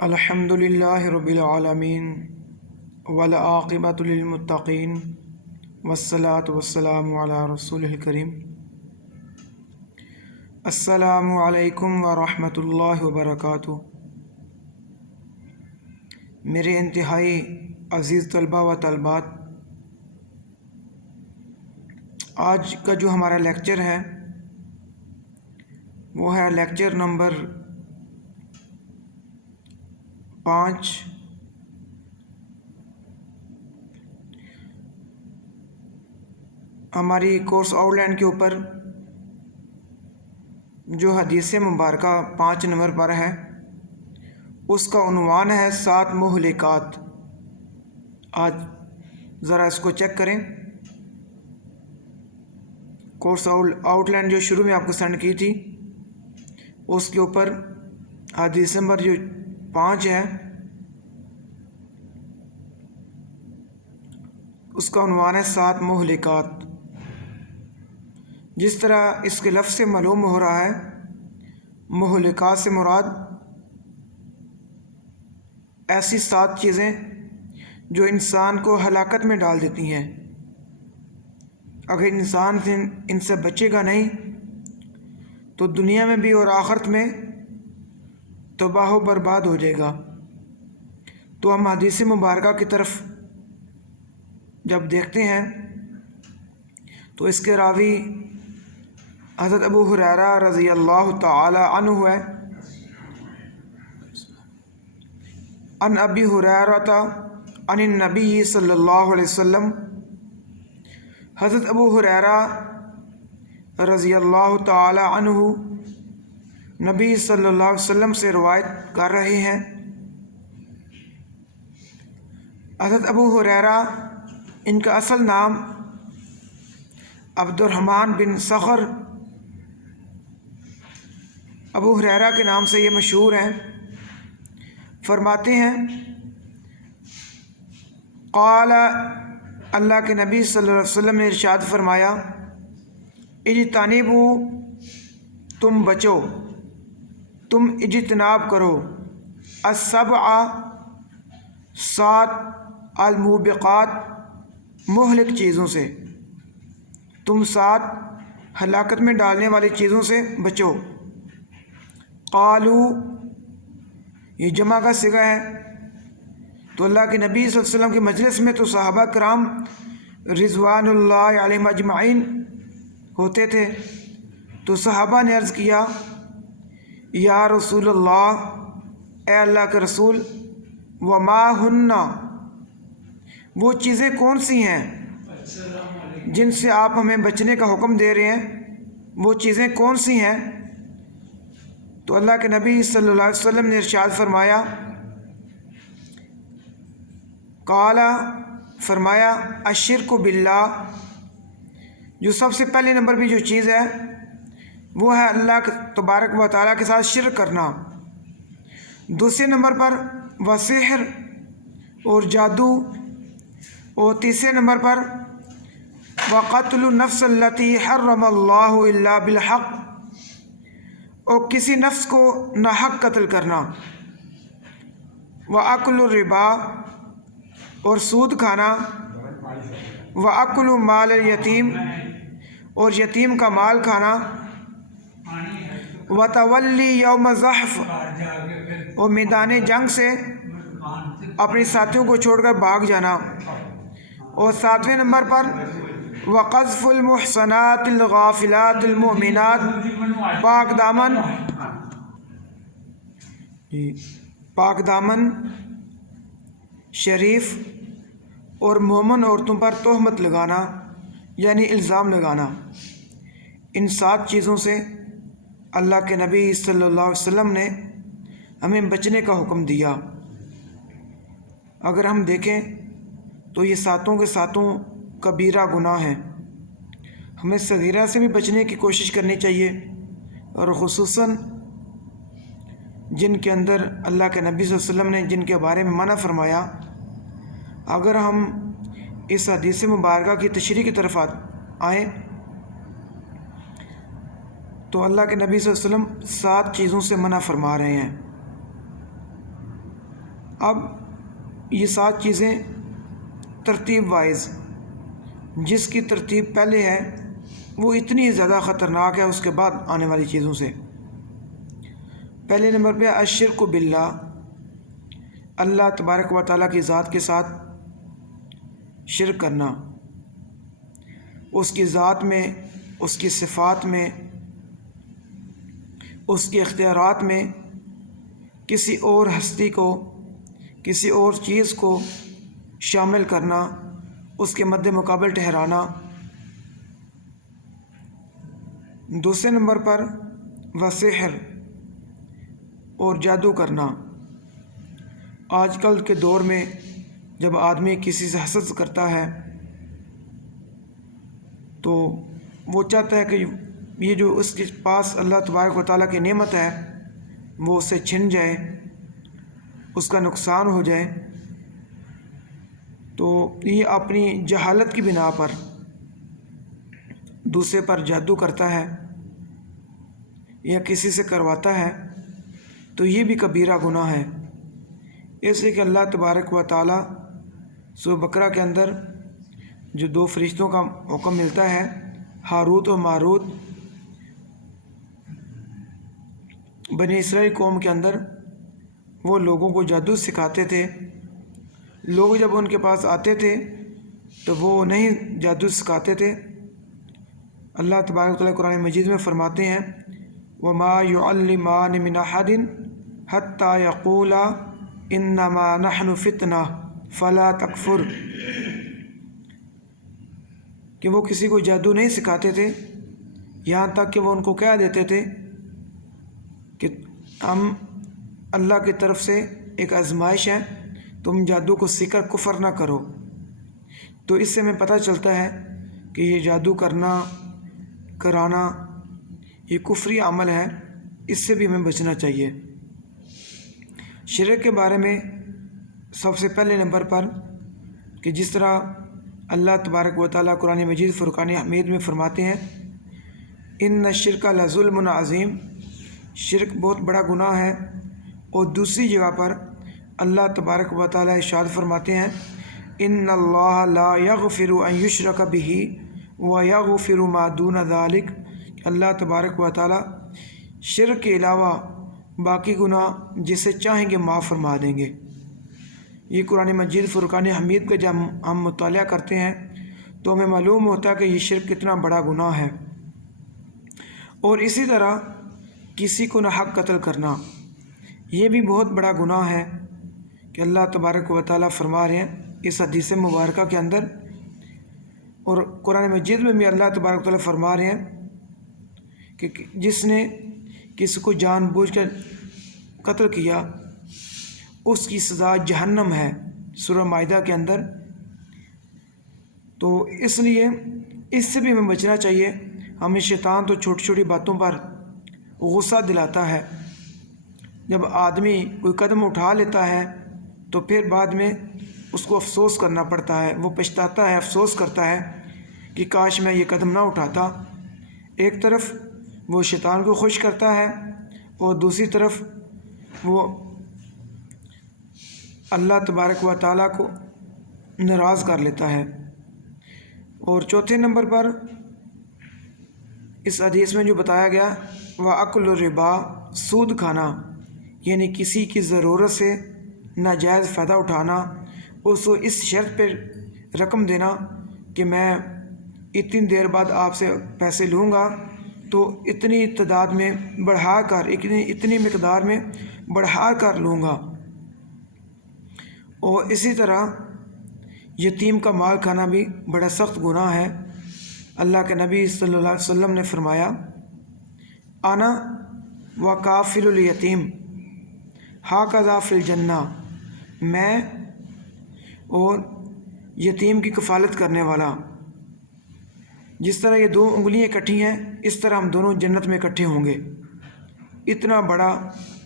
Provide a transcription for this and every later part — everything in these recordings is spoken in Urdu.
الحمد للہ رب العالمین والعاقبۃ للمتقین والصلاة والسلام علی رسول الکریم۔ السلام علیکم ورحمۃ اللہ وبرکاتہ۔ میرے انتہائی عزیز طلبہ و طالبات، آج کا جو ہمارا لیکچر ہے وہ ہے لیکچر نمبر 5۔ ہماری کورس آؤٹ لائن کے اوپر جو حدیث مبارکہ 5 نمبر پر ہے اس کا عنوان ہے 7 مہلکات۔ آج ذرا اس کو چیک کریں۔ کورس آؤٹ لائن جو شروع میں آپ کو سینڈ کی تھی اس کے اوپر حدیث نمبر جو 5 ہے اس کا عنوان ہے 7 مہلکات۔ جس طرح اس کے لفظ سے معلوم ہو رہا ہے، مہلکات سے مراد ایسی 7 چیزیں جو انسان کو ہلاکت میں ڈال دیتی ہیں۔ اگر انسان ان سے بچے گا نہیں تو دنیا میں بھی اور آخرت میں تباہ و برباد ہو جائے گا۔ تو ہم حدیث مبارکہ کی طرف جب دیکھتے ہیں تو اس کے راوی حضرت ابو ہریرہ رضی اللہ تعالی عنہ ہے۔ عن ابی ہریرہ عن النبی صلی اللہ علیہ وسلم، حضرت ابو ہریرہ رضی اللہ تعالی عنہ نبی صلی اللہ علیہ وسلم سے روایت کر رہے ہیں۔ حضرت ابو ہریرہ، ان کا اصل نام عبد الرحمن بن صخر ابو ہریرہ کے نام سے یہ مشہور ہیں۔ فرماتے ہیں قال، اللہ کے نبی صلی اللہ علیہ وسلم نے ارشاد فرمایا، اجتنبوا، تم بچو، تم اجتناب کرو، السبع، 7 الموبقات، مہلک چیزوں سے، تم 7 ہلاکت میں ڈالنے والی چیزوں سے بچو۔ قالو، یہ جمع کا صیغہ ہے، تو اللہ کے نبی صلی اللہ علیہ وسلم کی مجلس میں تو صحابہ کرام رضوان اللہ علیہم اجمعین ہوتے تھے، تو صحابہ نے عرض کیا، یا رسول اللہ، اے اللہ کے رسول، وما ہن، وہ چیزیں کون سی ہیں جن سے آپ ہمیں بچنے کا حکم دے رہے ہیں، وہ چیزیں کون سی ہیں؟ تو اللہ کے نبی صلی اللہ علیہ وسلم نے ارشاد فرمایا، قال، فرمایا، الشرک باللہ، جو سب سے پہلے نمبر پہ جو چیز ہے وہ ہے اللہ تبارک و تعالیٰ کے ساتھ شرک کرنا۔ دوسرے نمبر پر وسحر، اور جادو، اور تیسرے نمبر پر وقتل النفس التی حرم اللہ الا بالحق، اور کسی نفس کو ناحق قتل کرنا۔ وَأَكْلُ الرِّبَا، اور سود کھانا۔ وَأَكْلُ مال الیتیم، اور یتیم کا مال کھانا۔ وَتَوَلِّي یوم الزحف، اور میدان جنگ سے اپنے ساتھیوں کو چھوڑ کر بھاگ جانا۔ اور 7ویں نمبر پر وقذف المحصنات الغافلات المؤمنات، پاک دامن، پاک دامن شریف اور مومن عورتوں پر تہمت لگانا، یعنی الزام لگانا۔ ان 7 چیزوں سے اللہ کے نبی صلی اللہ علیہ وسلم نے ہمیں بچنے کا حکم دیا۔ اگر ہم دیکھیں تو یہ 7 کے 7 کبیرہ گناہ ہیں۔ ہمیں صغیرہ سے بھی بچنے کی کوشش کرنی چاہیے، اور خصوصاً جن کے اندر اللہ کے نبی صلی اللہ علیہ وسلم نے جن کے بارے میں منع فرمایا۔ اگر ہم اس حدیث مبارکہ کی تشریح کی طرف آئیں تو اللہ کے نبی صلی اللہ علیہ وسلم 7 چیزوں سے منع فرما رہے ہیں۔ اب یہ 7 چیزیں ترتیب وائز، جس کی ترتیب پہلے ہے وہ اتنی زیادہ خطرناک ہے اس کے بعد آنے والی چیزوں سے۔ پہلے نمبر پہ الشرک باللہ، اللہ تبارک و تعالیٰ کی ذات کے ساتھ شرک کرنا، اس کی ذات میں، اس کی صفات میں، اس کے اختیارات میں کسی اور ہستی کو، کسی اور چیز کو شامل کرنا، اس کے مد مقابل ٹھہرانا۔ دوسرے نمبر پر وسحر اور جادو کرنا۔ آج کل کے دور میں جب آدمی کسی سے حسد کرتا ہے تو وہ چاہتا ہے کہ یہ جو اس کے پاس اللہ تبارک و تعالیٰ کی نعمت ہے وہ اسے چھن جائے، اس کا نقصان ہو جائے، تو یہ اپنی جہالت کی بنا پر دوسرے پر جادو کرتا ہے یا کسی سے کرواتا ہے، تو یہ بھی کبیرہ گناہ ہے۔ اس لیے کہ اللہ تبارک و تعالیٰ سورہ بقرہ کے اندر جو 2 فرشتوں کا حکم ملتا ہے، ہاروت و ماروت، بنی اسرائیل قوم کے اندر وہ لوگوں کو جادو سکھاتے تھے۔ لوگ جب ان کے پاس آتے تھے تو وہ نہیں جادو سکھاتے تھے۔ اللہ تبارک و تعالیٰ قرآن مجید میں فرماتے ہیں وَمَا يُعَلِّمَانِ مِنْ أَحَدٍ حَتَّى يَقُولَا إِنَّمَا نَحْنُ فِتْنَةٌ فَلَا تَكْفُرْ، کہ وہ کسی کو جادو نہیں سکھاتے تھے یہاں تک کہ وہ ان کو کہہ دیتے تھے کہ ہم اللہ کی طرف سے ایک آزمائش ہے، تم جادو کو سیکھ کر کفر نہ کرو۔ تو اس سے ہمیں پتہ چلتا ہے کہ یہ جادو کرنا، کرانا یہ کفری عمل ہے، اس سے بھی ہمیں بچنا چاہیے۔ شرک کے بارے میں سب سے پہلے نمبر پر کہ جس طرح اللہ تبارک و تعالیٰ قرآن مجید فرقان حمید میں فرماتے ہیں ان الشرک لظلم عظیم، شرک بہت بڑا گناہ ہے، اور دوسری جگہ پر اللہ تبارک و تعالیٰ ارشاد فرماتے ہیں ان اللہ لا یغفر ان یشرک بہ ویغفر ما دون ذلک، اللہ تبارک و تعالیٰ شرک کے علاوہ باقی گناہ جسے چاہیں گے معاف فرما دیں گے۔ یہ قرآن مجید فرقان حمید کا جب ہم مطالعہ کرتے ہیں تو ہمیں معلوم ہوتا ہے کہ یہ شرک کتنا بڑا گناہ ہے۔ اور اسی طرح کسی کو ناحق قتل کرنا یہ بھی بہت بڑا گناہ ہے کہ اللہ تبارک و تعالیٰ فرما رہے ہیں اس حدیث مبارکہ کے اندر، اور قرآن مجید میں بھی اللہ تبارک و تعالیٰ فرما رہے ہیں کہ جس نے کسی کو جان بوجھ کر قتل کیا اس کی سزا جہنم ہے، سورہ مائدہ کے اندر۔ تو اس لیے اس سے بھی ہمیں بچنا چاہیے۔ ہمیں شیطان تو چھوٹی چھوٹی باتوں پر غصہ دلاتا ہے، جب آدمی کوئی قدم اٹھا لیتا ہے تو پھر بعد میں اس کو افسوس کرنا پڑتا ہے، وہ پچھتاتا ہے، افسوس کرتا ہے کہ کاش میں یہ قدم نہ اٹھاتا۔ ایک طرف وہ شیطان کو خوش کرتا ہے اور دوسری طرف وہ اللہ تبارک و تعالیٰ کو ناراض کر لیتا ہے۔ اور چوتھے نمبر پر اس حدیث میں جو بتایا گیا وَأَكْلُ الرِّبَا، سود کھانا، یعنی کسی کی ضرورت سے ناجائز فائدہ اٹھانا، اس کو اس شرط پہ رقم دینا کہ میں اتنی دیر بعد آپ سے پیسے لوں گا تو اتنی تعداد میں بڑھا کر، اتنی مقدار میں بڑھا کر لوں گا۔ اور اسی طرح یتیم کا مال کھانا بھی بڑا سخت گناہ ہے۔ اللہ کے نبی صلی اللہ علیہ وسلم نے فرمایا انا وکافل الیتیم ہاکذا فی الجنہ، میں اور یتیم کی کفالت کرنے والا، جس طرح یہ 2 انگلیاں اکٹھی ہیں اس طرح ہم دونوں جنت میں اکٹھے ہوں گے۔ اتنا بڑا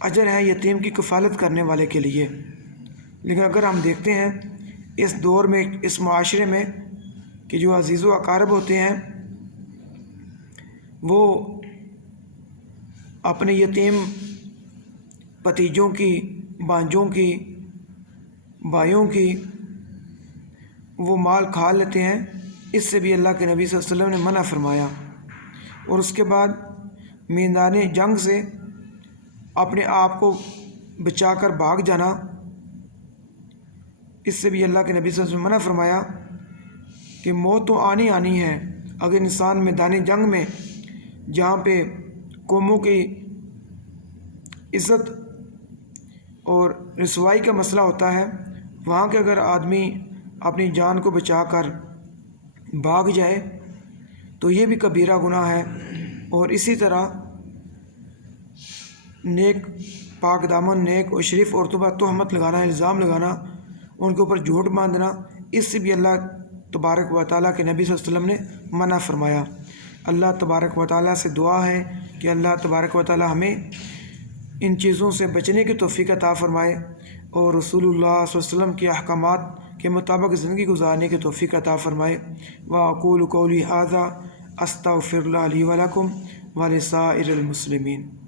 اجر ہے یتیم کی کفالت کرنے والے کے لیے۔ لیکن اگر ہم دیکھتے ہیں اس دور میں، اس معاشرے میں کہ جو عزیز و اقارب ہوتے ہیں وہ اپنے یتیم بھتیجوں کی، بانجوں کی بھائیوں کی وہ مال کھا لیتے ہیں، اس سے بھی اللہ کے نبی صلی اللہ علیہ وسلم نے منع فرمایا۔ اور اس کے بعد میدان جنگ سے اپنے آپ کو بچا کر بھاگ جانا، اس سے بھی اللہ کے نبی صلی اللہ علیہ وسلم نے منع فرمایا کہ موت تو آنی ہے۔ اگر انسان میدان جنگ میں جہاں پہ قوموں کی عزت اور رسوائی کا مسئلہ ہوتا ہے، وہاں کے اگر آدمی اپنی جان کو بچا کر بھاگ جائے تو یہ بھی کبیرہ گناہ ہے۔ اور اسی طرح نیک پاک دامن نیک اور شریف عورتوں پر تہمت لگانا، الزام لگانا، ان کے اوپر جھوٹ باندھنا، اس سے بھی اللہ تبارک و تعالیٰ کے نبی صلی اللہ علیہ وسلم نے منع فرمایا۔ اللہ تبارک و تعالیٰ سے دعا ہے کہ اللہ تبارک و تعالیٰ ہمیں ان چیزوں سے بچنے کی توفیق عطا فرمائے اور رسول اللہ صلی اللہ علیہ وسلم کے احکامات کے مطابق زندگی گزارنے کی توفیق عطا فرمائے۔ وَأَقُولُ قَوْلِي هَٰذَا أَسْتَغْفِرُ اللَّهَ لِي وَلَكُمْ وَلِسَائِرِ الْمُسْلِمِينَ۔